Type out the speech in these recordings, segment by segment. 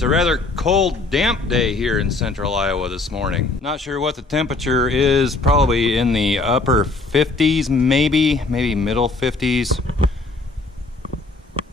It's a rather cold, damp day here in central Iowa this morning. Not sure what the temperature is, probably in the upper 50s, maybe middle 50s.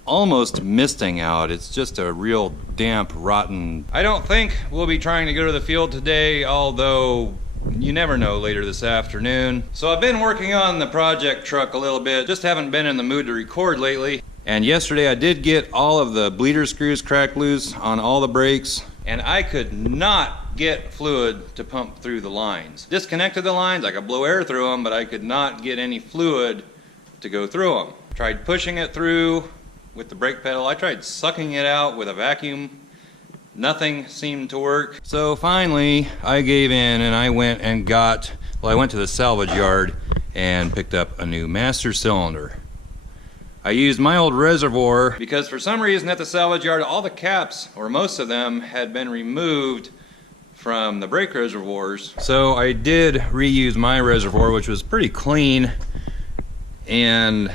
Almost misting out. It's just a real damp, rotten. I don't think we'll be trying to go to the field today, although you never know later this afternoon. So I've been working on the project truck a little bit, just haven't been in the mood to record lately. And yesterday I did get all of the bleeder screws cracked loose on all the brakes, and I could not get fluid to pump through the lines. Disconnected the lines, I could blow air through them, but I could not get any fluid to go through them. Tried pushing it through with the brake pedal. I tried sucking it out with a vacuum. Nothing seemed to work. So finally I gave in and I went to the salvage yard and picked up a new master cylinder. I used my old reservoir because for some reason at the salvage yard all the caps, or most of them, had been removed from the brake reservoirs. So I did reuse my reservoir, which was pretty clean, and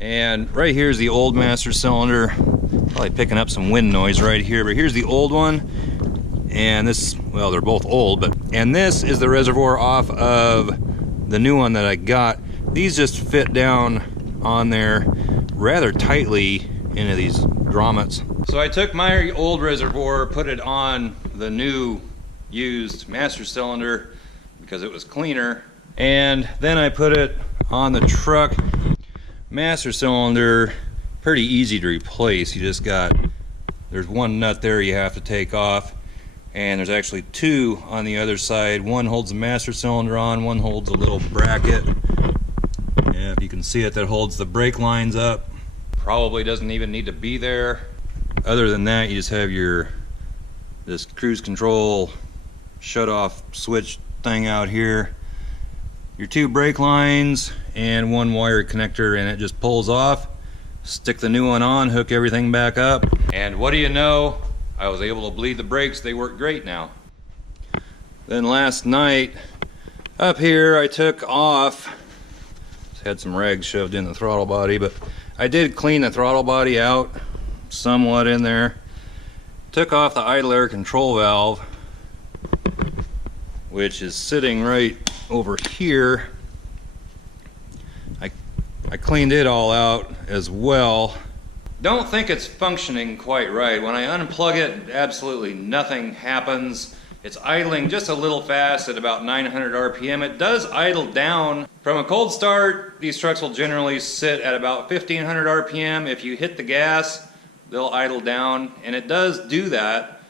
right here's the old master cylinder. Probably picking up some wind noise right here, but here's the old one, and this, well, they're both old, and this is the reservoir off of the new one that I got. These just fit down on there rather tightly into these grommets. So I took my old reservoir, put it on the new used master cylinder because it was cleaner, and then I put it on the truck. Master cylinder, pretty easy to replace. You just there's one nut there you have to take off, and there's actually two on the other side. One holds the master cylinder on, one holds a little bracket. Yeah, if you can see it, that holds the brake lines up. Probably doesn't even need to be there. Other than that, you just have this cruise control shut off switch thing out here, your two brake lines, and one wire connector, and it just pulls off. Stick the new one on, hook everything back up, and what do you know? I was able to bleed the brakes. They work great now. Then last night up here I took off, had some rags shoved in the throttle body, but I did clean the throttle body out somewhat in there. Took off the idle air control valve, which is sitting right over here. I cleaned it all out as well. Don't think it's functioning quite right. When I unplug it, absolutely nothing happens. It's idling just a little fast at about 900 RPM. It does idle down. From a cold start, these trucks will generally sit at about 1500 RPM. If you hit the gas, they'll idle down, and it does do that,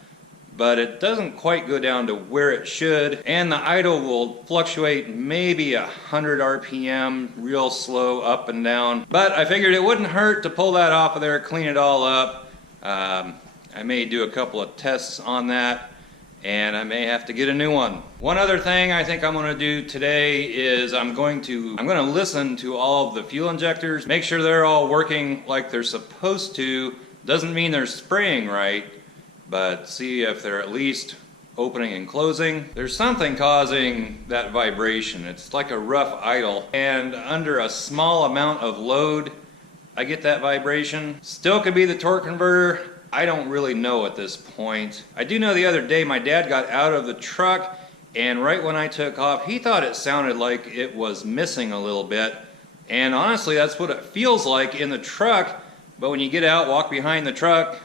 but it doesn't quite go down to where it should, and the idle will fluctuate maybe 100 RPM, real slow up and down. But I figured it wouldn't hurt to pull that off of there, clean it all up. I may do a couple of tests on that, and I may have to get a new one. One other thing I think I'm going to do today is I'm going to listen to all of the fuel injectors, make sure they're all working like they're supposed to. Doesn't mean they're spraying right, but see if they're at least opening and closing. There's something causing that vibration. It's like a rough idle, and under a small amount of load I get that vibration. Still could be the torque converter. I don't really know at this point. I do know the other day my dad got out of the truck, and right when I took off, he thought it sounded like it was missing a little bit. And honestly, that's what it feels like in the truck. But when you get out, walk behind the truck,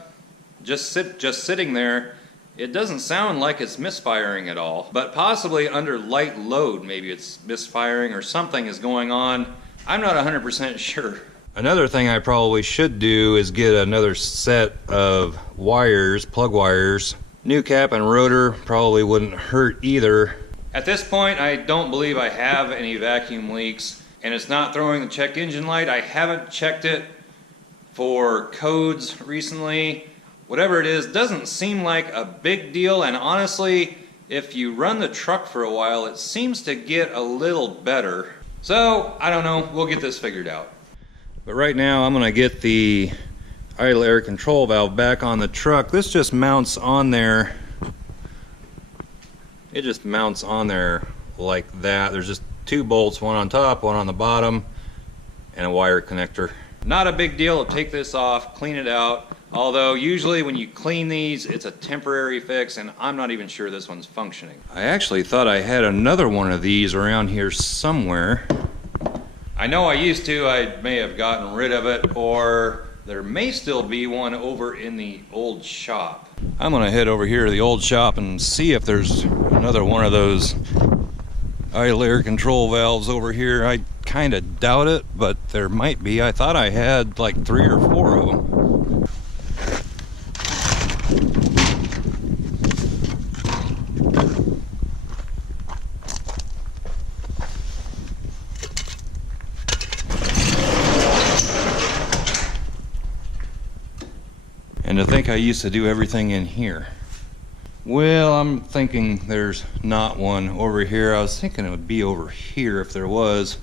just sitting there, it doesn't sound like it's misfiring at all. But possibly under light load, maybe it's misfiring or something is going on. I'm not 100% sure. Another thing I probably should do is get another set of wires, plug wires. New cap and rotor probably wouldn't hurt either. At this point, I don't believe I have any vacuum leaks, and it's not throwing the check engine light. I haven't checked it for codes recently. Whatever it is, doesn't seem like a big deal, and honestly, if you run the truck for a while, it seems to get a little better. So, I don't know, we'll get this figured out. But right now I'm going to get the idle air control valve back on the truck. This just mounts on there. It just mounts on there like that. There's just two bolts, one on top, one on the bottom, and a wire connector. Not a big deal to take this off, clean it out, Although usually when you clean these, it's a temporary fix, and I'm not even sure this one's functioning. I actually thought I had another one of these around here somewhere. I know I used to. I may have gotten rid of it, or there may still be one over in the old shop. I'm gonna head over here to the old shop and see if there's another one of those idle air control valves over here. I kind of doubt it, but there might be. I thought I had like 3 or 4 of them. And to think I used to do everything in here. Well, I'm thinking there's not one over here. I was thinking it would be over here if there was.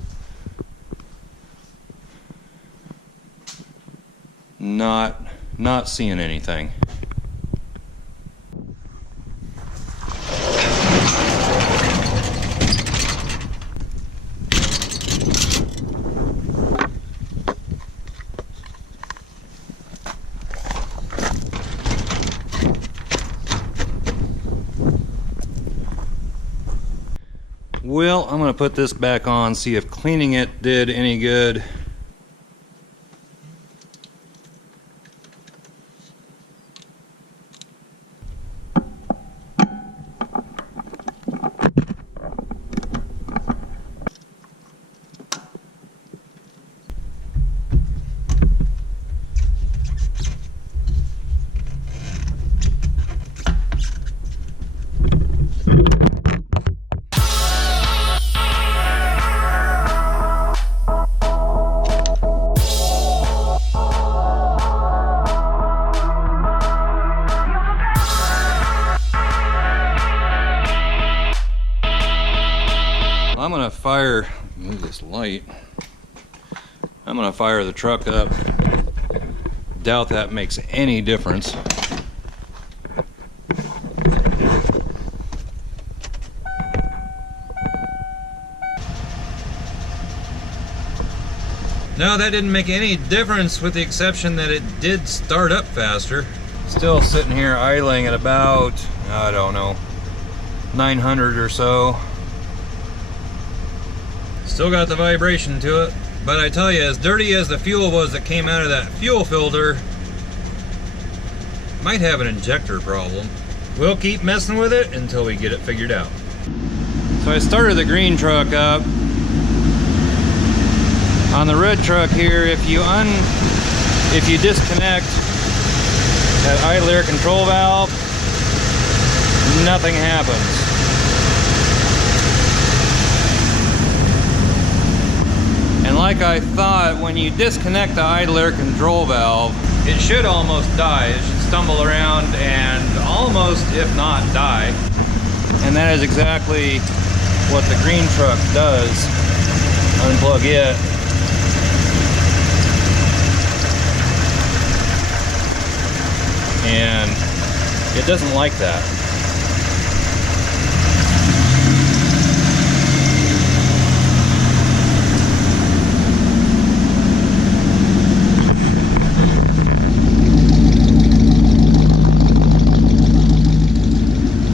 Not seeing anything. Well, I'm going to put this back on, see if cleaning it did any good. I'm gonna fire, move this light. I'm gonna fire the truck up. Doubt that makes any difference. No, that didn't make any difference, with the exception that it did start up faster. Still sitting here idling at about, I don't know, 900 or so. Still got the vibration to it, but I tell you, as dirty as the fuel was that came out of that fuel filter, might have an injector problem. We'll keep messing with it until we get it figured out. So I started the green truck up. On the red truck here, if you disconnect that idle air control valve, nothing happens. And like I thought, when you disconnect the idle air control valve, it should almost die. It should stumble around and almost, if not, die. And that is exactly what the green truck does. Unplug it. And it doesn't like that.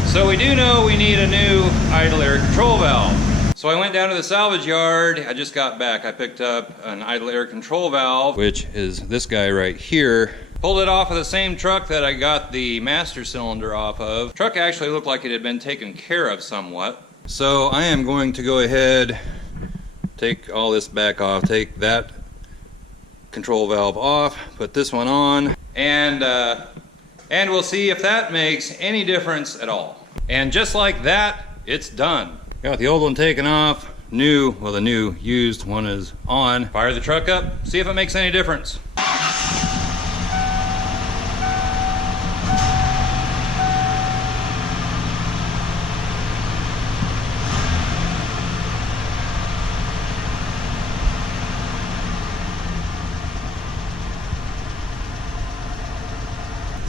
So we do know we need a new idle air control valve. So I went down to the salvage yard. I just got back. I picked up an idle air control valve, which is this guy right here. Pulled it off of the same truck that I got the master cylinder off of. The truck actually looked like it had been taken care of somewhat. So I am going to go ahead, take all this back off, take that control valve off, put this one on, and we'll see if that makes any difference at all. And just like that, it's done. Got the old one taken off, the new used one is on. Fire the truck up, see if it makes any difference.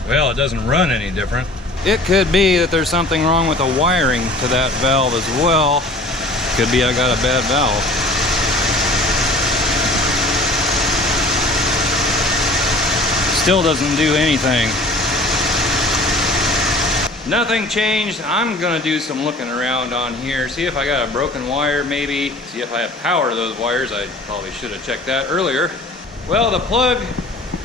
Well, it doesn't run any different. It could be that there's something wrong with the wiring to that valve as well. Could be I got a bad valve. Still doesn't do anything. Nothing changed. I'm gonna do some looking around on here, see if I got a broken wire maybe, see if I have power to those wires. I probably should have checked that earlier. Well, the plug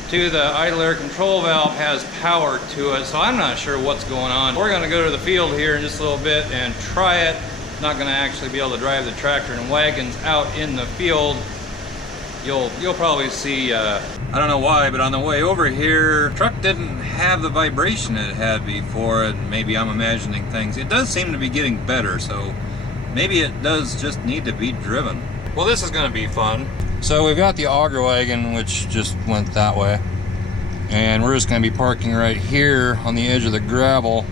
to the idle air control valve has power to it, so I'm not sure what's going on. We're gonna go to the field here in just a little bit and try it. Not gonna actually be able to drive the tractor and wagons out in the field. You'll probably see, I don't know why, but on the way over here, the truck didn't have the vibration it had before, and maybe I'm imagining things. It does seem to be getting better, so maybe it does just need to be driven. Well, this is gonna be fun. So we've got the auger wagon, which just went that way. And we're just gonna be parking right here on the edge of the gravel.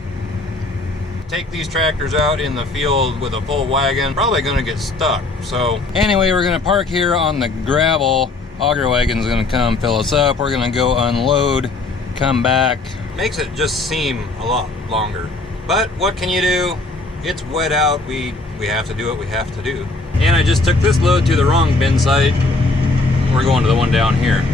Take these tractors out in the field with a full wagon, probably gonna get stuck. So anyway, we're gonna park here on the gravel. Auger wagon's gonna come fill us up. We're gonna go unload, come back. Makes it just seem a lot longer. But what can you do? It's wet out. We have to do what we have to do. And I just took this load to the wrong bin site. We're going to the one down here.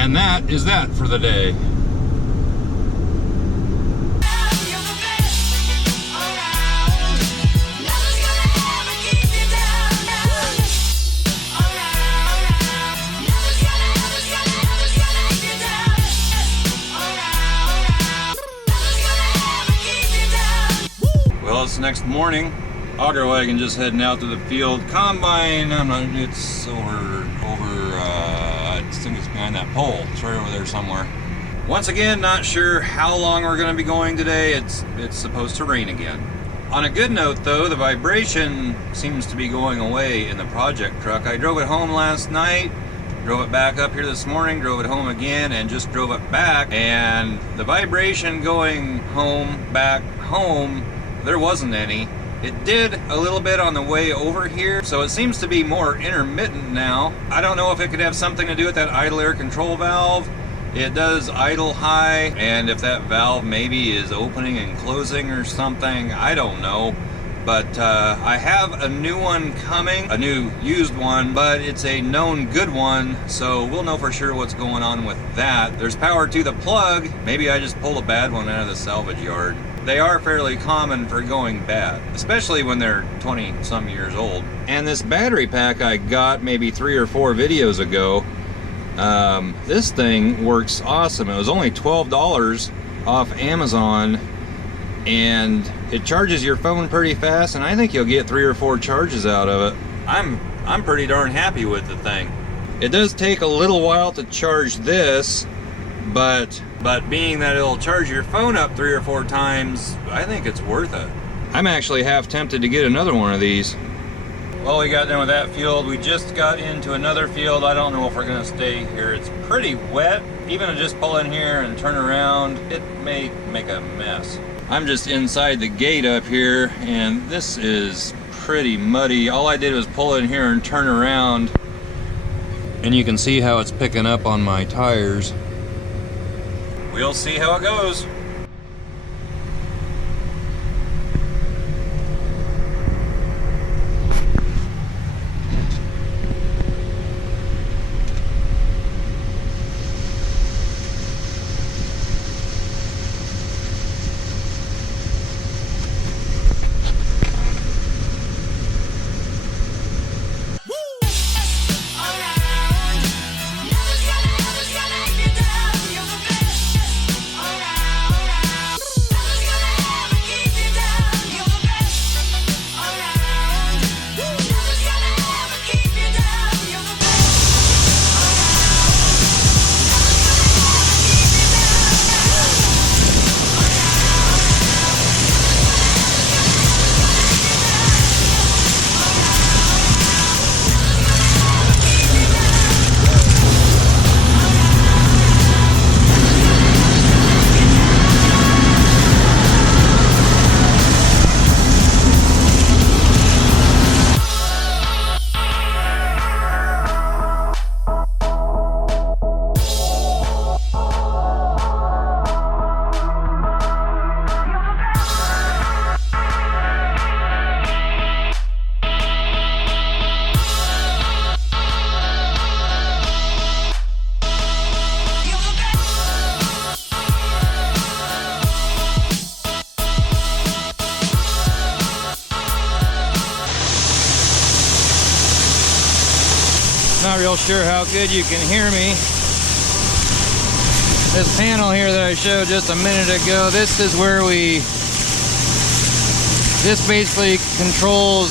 And that is that for the day. Well, it's the next morning. Auger wagon just heading out to the field. Combine, it's I think it's behind that pole. It's right over there somewhere. Once again, not sure how long we're going to be going today. It's supposed to rain again. On a good note though, the vibration seems to be going away in the project truck. I drove it home last night, drove it back up here this morning, drove it home again, and just drove it back. And the vibration going back home, there wasn't any. It did a little bit on the way over here, so it seems to be more intermittent now. I don't know if it could have something to do with that idle air control valve. It does idle high, and if that valve maybe is opening and closing or something, I don't know. But I have a new one coming, a new used one, but it's a known good one, so we'll know for sure what's going on with that. There's power to the plug. Maybe I just pulled a bad one out of the salvage yard. They are fairly common for going bad, especially when they're 20-some years old. And this battery pack I got maybe 3 or 4 videos ago, this thing works awesome. It was only $12 off Amazon, and it charges your phone pretty fast, and I think you'll get 3 or 4 charges out of it. I'm pretty darn happy with the thing. It does take a little while to charge this, but being that it'll charge your phone up 3 or 4 times, I think it's worth it. I'm actually half tempted to get another one of these. Well, we got done with that field. We just got into another field. I don't know if we're gonna stay here. It's pretty wet. Even to just pull in here and turn around, it may make a mess. I'm just inside the gate up here, and this is pretty muddy. All I did was pull in here and turn around, and you can see how it's picking up on my tires. We'll see how it goes. Not real sure how good you can hear me. This panel here that I showed just a minute ago, this is where this basically controls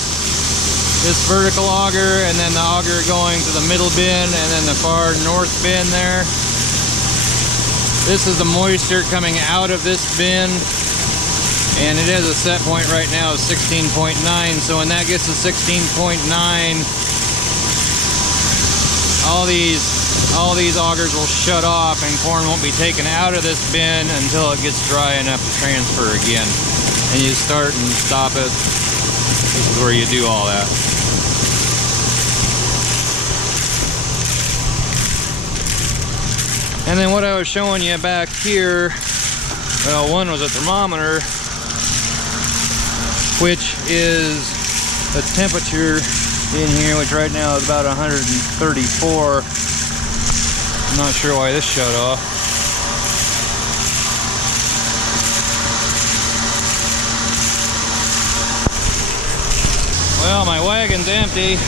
this vertical auger, and then the auger going to the middle bin, and then the far north bin there. This is the moisture coming out of this bin, and it has a set point right now of 16.9, so when that gets to 16.9, all these augers will shut off and corn won't be taken out of this bin until it gets dry enough to transfer again. And you start and stop it. This is where you do all that. And then what I was showing you back here, well, one was a thermometer, which is the temperature in here, which right now is about 134. I'm not sure why this shut off. Well, my wagon's empty.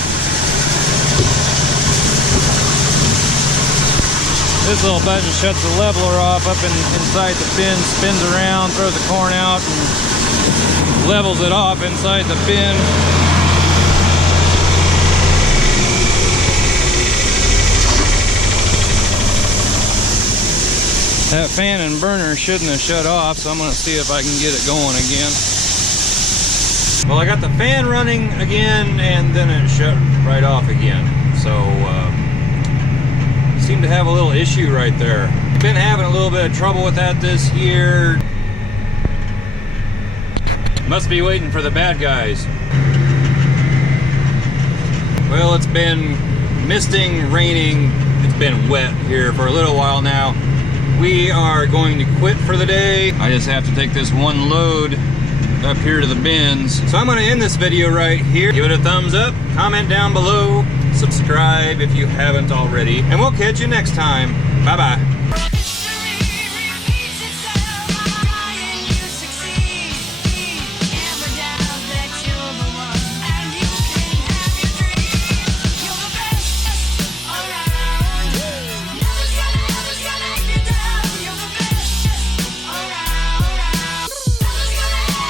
This little button shuts the leveler off up inside the bin, spins around, throws the corn out, and levels it off inside the bin. That fan and burner shouldn't have shut off, so I'm going to see if I can get it going again. Well, I got the fan running again, and then it shut right off again. So, seem to have a little issue right there. Been having a little bit of trouble with that this year. Must be waiting for the bad guys. Well, it's been misting, raining. It's been wet here for a little while now. We are going to quit for the day. I just have to take this one load up here to the bins. So I'm going to end this video right here. Give it a thumbs up, comment down below, subscribe if you haven't already, and we'll catch you next time. Bye-bye.